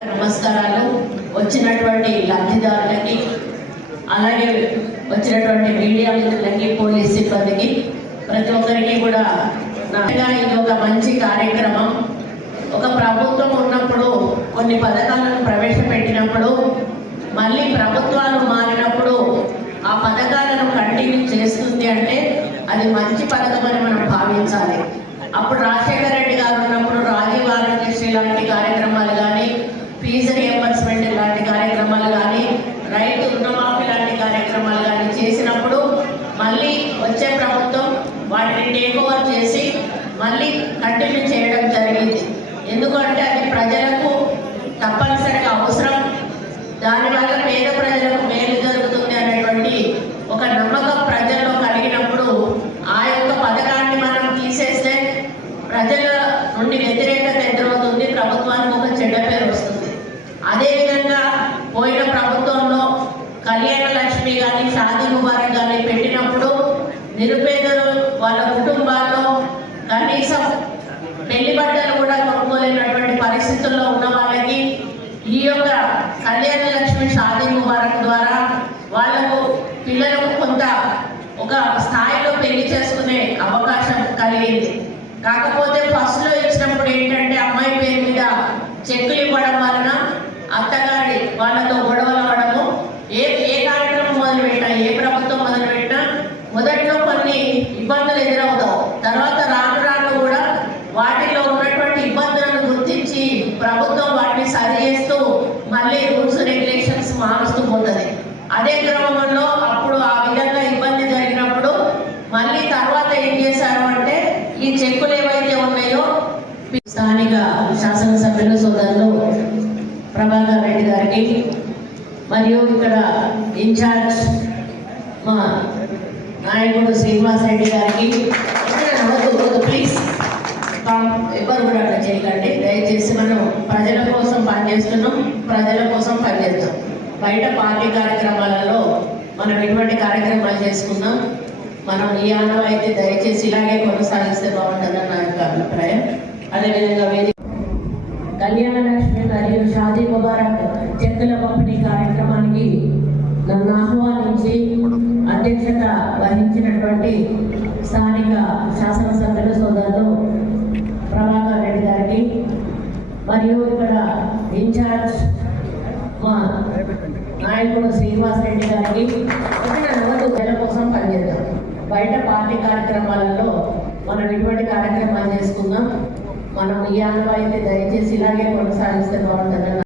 నమస్కారాలు వచ్చినటువంటి లబ్ధిదారులకి అలాగే వచ్చినటువంటి మీడియా మిత్రులకి పోలీస్ సిబ్బందికి ప్రతి ఒక్కరికి కూడా ఇది ఒక మంచి కార్యక్రమం. ఒక ప్రభుత్వం ఉన్నప్పుడు కొన్ని పథకాలను ప్రవేశపెట్టినప్పుడు మళ్ళీ ప్రభుత్వాలు మారినప్పుడు ఆ పథకాలను కంటిన్యూ చేస్తుంది అంటే అది మంచి పథకం అని మనం భావించాలి. అప్పుడు రాజశేఖర రెడ్డి గారు ఉన్నప్పుడు రాజీవ్ ఆరోగ్యశ్రీ లాంటి మళ్ళీ వచ్చే ప్రభుత్వం వాటిని టేక్ ఓవర్ చేసి మళ్ళీ కంటిన్యూ చేయడం జరిగింది. ఎందుకంటే అది ప్రజలకు తప్పనిసరిగా అవసరం. దానివల్ల పేద ప్రజలకు మేలు జరుగుతుంది అనేటువంటి ఒక నమ్మకం ప్రజల్లో కలిగినప్పుడు ఆ యొక్క పథకాన్ని మనం తీసేస్తే ప్రజల నుండి వ్యతిరేకత ఎదురవుతుంది ప్రభుత్వానికి ఒక చెడ్డ పేరు వస్తుంది. అదేవిధంగా పోయిన ప్రభుత్వంలో కళ్యాణ లక్ష్మి కానీ షాదీ ముబారక్ కానీ పెట్టినప్పుడు నిరుపేదలు వాళ్ళ కుటుంబాల్లో కనీసం పెళ్ళి బట్టలు కూడా కొనుక్కోలేనటువంటి పరిస్థితుల్లో ఉన్న వాళ్ళకి ఈ యొక్క కళ్యాణ లక్ష్మి షాదీ ముబారక్ ద్వారా వాళ్ళకు పిల్లలకు కొంత ఒక స్థాయిలో పెళ్ళి చేసుకునే అవకాశం కలిగింది. కాకపోతే ఫస్ట్లో ఇచ్చినప్పుడు ఏంటంటే అమ్మాయి పేరు మీద చెక్కులు ఇవ్వడం వల్ల మళ్ళీ తర్వాత ఏం చేశారు అంటే ఈ చెక్కులు ఏవైతే ఉన్నాయో స్థానిక శాసనసభ్యులు సోదరులు ప్రభాకర్ రెడ్డి గారికి మరియు ఇక్కడ ఇన్ఛార్జ్ మా నాయకుడు శ్రీనివాస్ రెడ్డి గారికి ప్లీజ్ ఎవరు కూడా అట్లా చేయకండి. దయచేసి మనం ప్రజల కోసం పనిచేస్తున్నాం ప్రజల కోసం పనిచేద్దాం. బయట పార్టీ కార్యక్రమాలలో మనం ఎటువంటి కార్యక్రమాలు చేసుకున్నాం మనం ఈ అయితే దయచేసి ఇలాగే కొనసాగిస్తే బాగుంటుందని నా యొక్క అభిప్రాయం. అదేవిధంగా కళ్యాణ లక్ష్మి మరియు షాదీ ముబారక్ చెక్కుల పంపిణీ కార్యక్రమానికి నన్ను ఆహ్వానించి అధ్యక్షత వహించినటువంటి స్థానిక శాసనసభ్యుల సోదరులు ప్రభాకర్ రెడ్డి గారికి మరియు ఇక్కడ ఇన్ఛార్జ్ మా నాయకుడు శ్రీనివాస్ రెడ్డి గారికి వచ్చిన నవ్వదు జల కోసం పనిచేద్దాం బయట పార్టీ కార్యక్రమాలలో మనం ఎటువంటి కార్యక్రమాలు చేసుకుందాం. మనం ఈ అయితే దయచేసి ఇలాగే కొనసాగిస్తే బాగుంటుందని